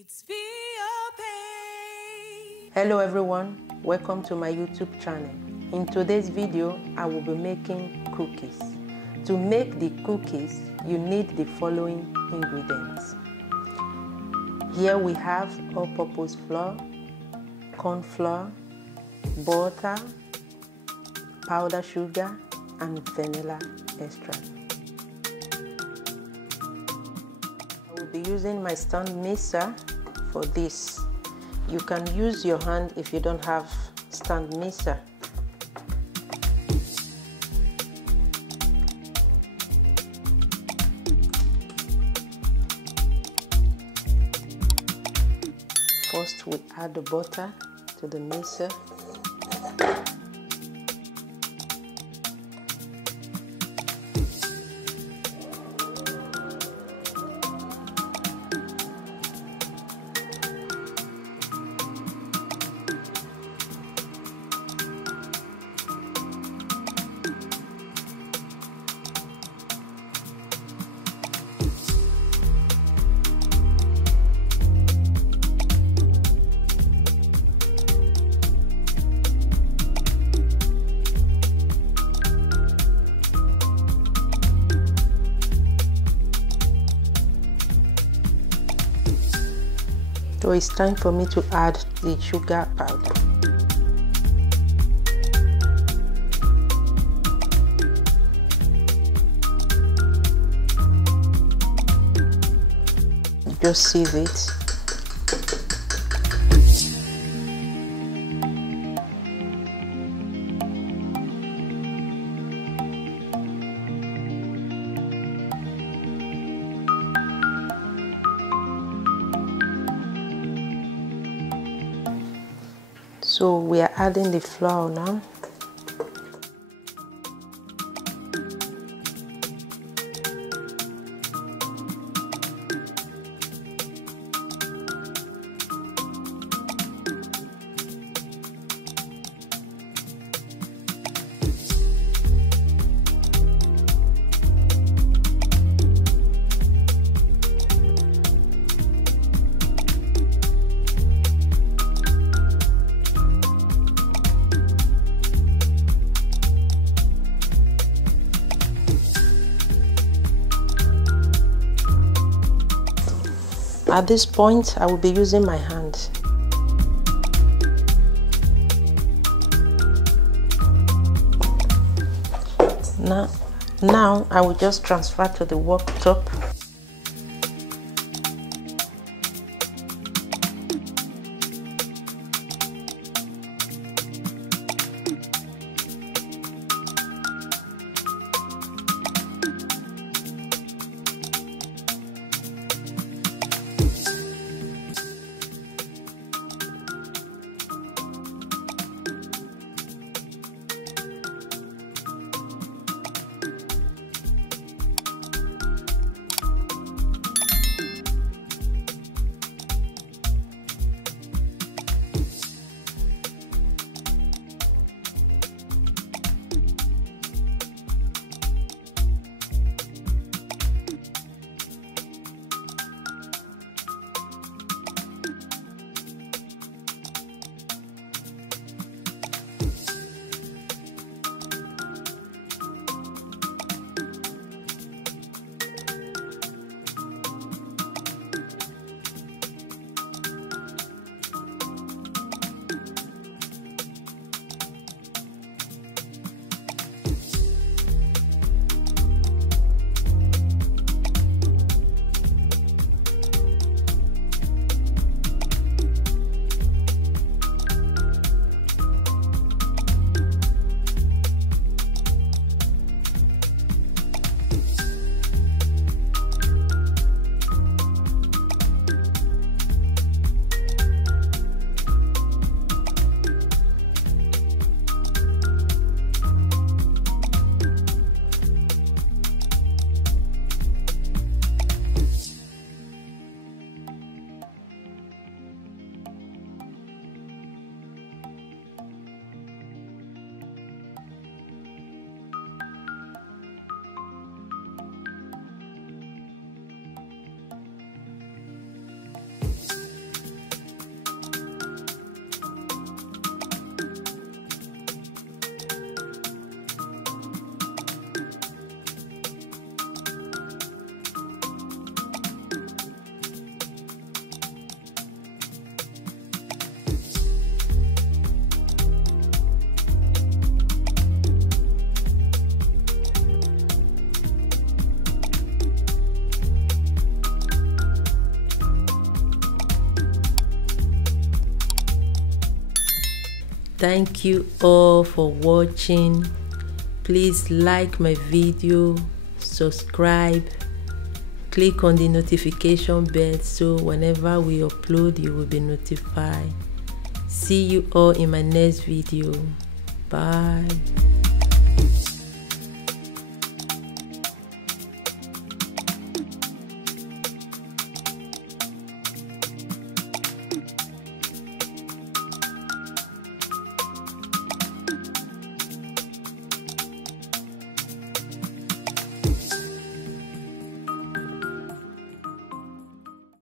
It's V-O-P. Hello everyone, welcome to my YouTube channel. In today's video, I will be making cookies. To make the cookies, you need the following ingredients. Here we have all-purpose flour, corn flour, butter, powdered sugar, and vanilla extract. I will be using my stand mixer for this. You can use your hand if you don't have stand mixer. First, we add the butter to the mixer. So it's time for me to add the sugar powder. Just sieve it. So we are adding the flour now. At this point, I will be using my hand. Now I will just transfer to the worktop. Thank you all for watching. Please like my video, subscribe, click on the notification bell so whenever we upload you will be notified. See you all in my next video. Bye.